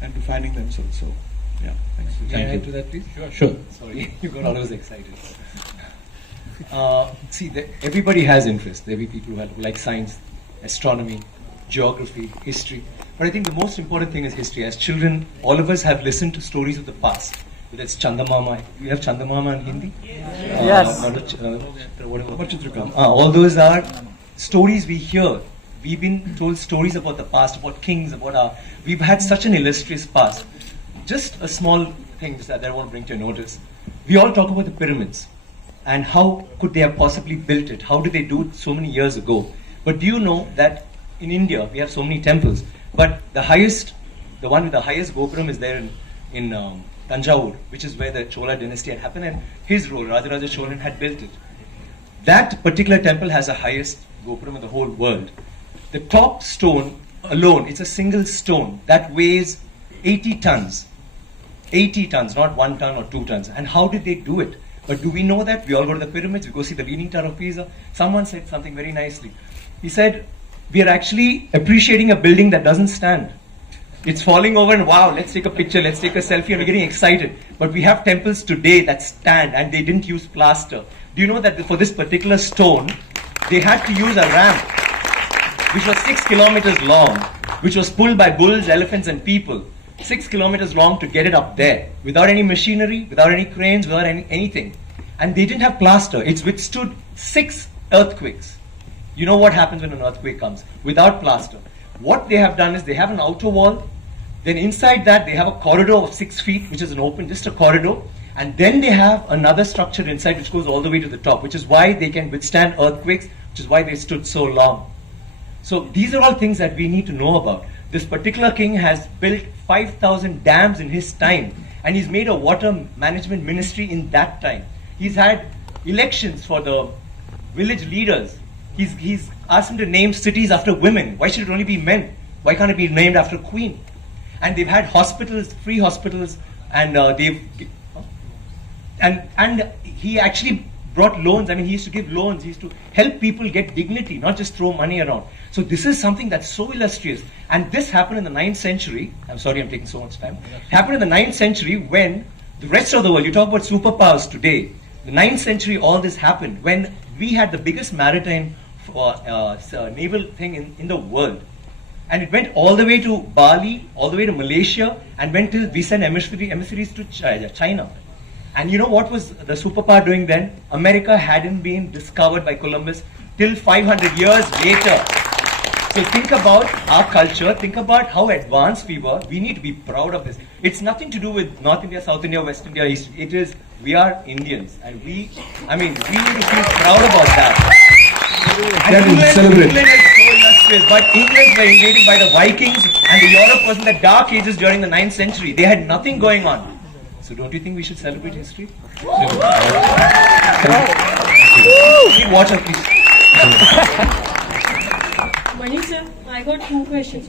and to finding themselves. So, yeah, thanks. Can I add to that, please? Sure. Sorry, you got always excited. See, everybody has interest. There will be people who like science, astronomy, geography, history. But I think the most important thing is history. As children, all of us have listened to stories of the past. Whether it's Chandamama. You have Chandamama in Hindi? Yes. All those are stories we hear. We've been told stories about the past, about kings, we've had such an illustrious past. Just a small thing that I want to bring to your notice. We all talk about the pyramids and how could they have possibly built it? How did they do it so many years ago? But do you know that in India we have so many temples, but the one with the highest Gopuram is there in Tanjavur, which is where the Chola dynasty had happened, and his role, Rajaraja Cholan, had built it. That particular temple has the highest Gopuram in the whole world. The top stone alone, it's a single stone that weighs 80 tons. 80 tons, not 1 ton or 2 tons. And how did they do it? But do we know that? We all go to the pyramids, we go see the Leaning Tower of Pisa. Someone said something very nicely. He said, we are actually appreciating a building that doesn't stand. It's falling over and wow, let's take a picture, let's take a selfie, and we're getting excited. But we have temples today that stand and they didn't use plaster. Do you know that for this particular stone, they had to use a ramp which was 6 kilometers long, which was pulled by bulls, elephants and people. 6 kilometers long to get it up there, without any machinery, without any cranes, without anything. And they didn't have plaster. It's withstood 6 earthquakes. You know what happens when an earthquake comes? Without plaster. What they have done is they have an outer wall, then inside that they have a corridor of 6 feet, which is an open, just a corridor, and then they have another structure inside which goes all the way to the top, which is why they can withstand earthquakes, which is why they stood so long. So these are all things that we need to know about. This particular king has built 5,000 dams in his time, and he's made a water management ministry in that time. He's had elections for the village leaders. He's asked them to name cities after women. Why should it only be men? Why can't it be named after a queen? And they've had hospitals, free hospitals, and he actually brought loans. I mean, he used to give loans. He used to help people get dignity, not just throw money around. So this is something that's so illustrious. And this happened in the 9th century. I'm sorry I'm taking so much time. It happened in the 9th century when the rest of the world, you talk about superpowers today. The 9th century, all this happened when we had the biggest maritime naval thing in the world. And it went all the way to Bali, all the way to Malaysia, and went till we sent emissaries to China. And you know what was the superpower doing then? America hadn't been discovered by Columbus till 500 years later. So think about our culture, think about how advanced we were. We need to be proud of this. It's nothing to do with North India, South India, West India, East. It is, we are Indians. And we need to feel proud about that. And England is so illustrious, but England were invaded by the Vikings, and the Europe was in the dark ages during the 9th century. They had nothing going on. So don't you think we should celebrate history? Need water, please. Morning, sir. I got 2 questions.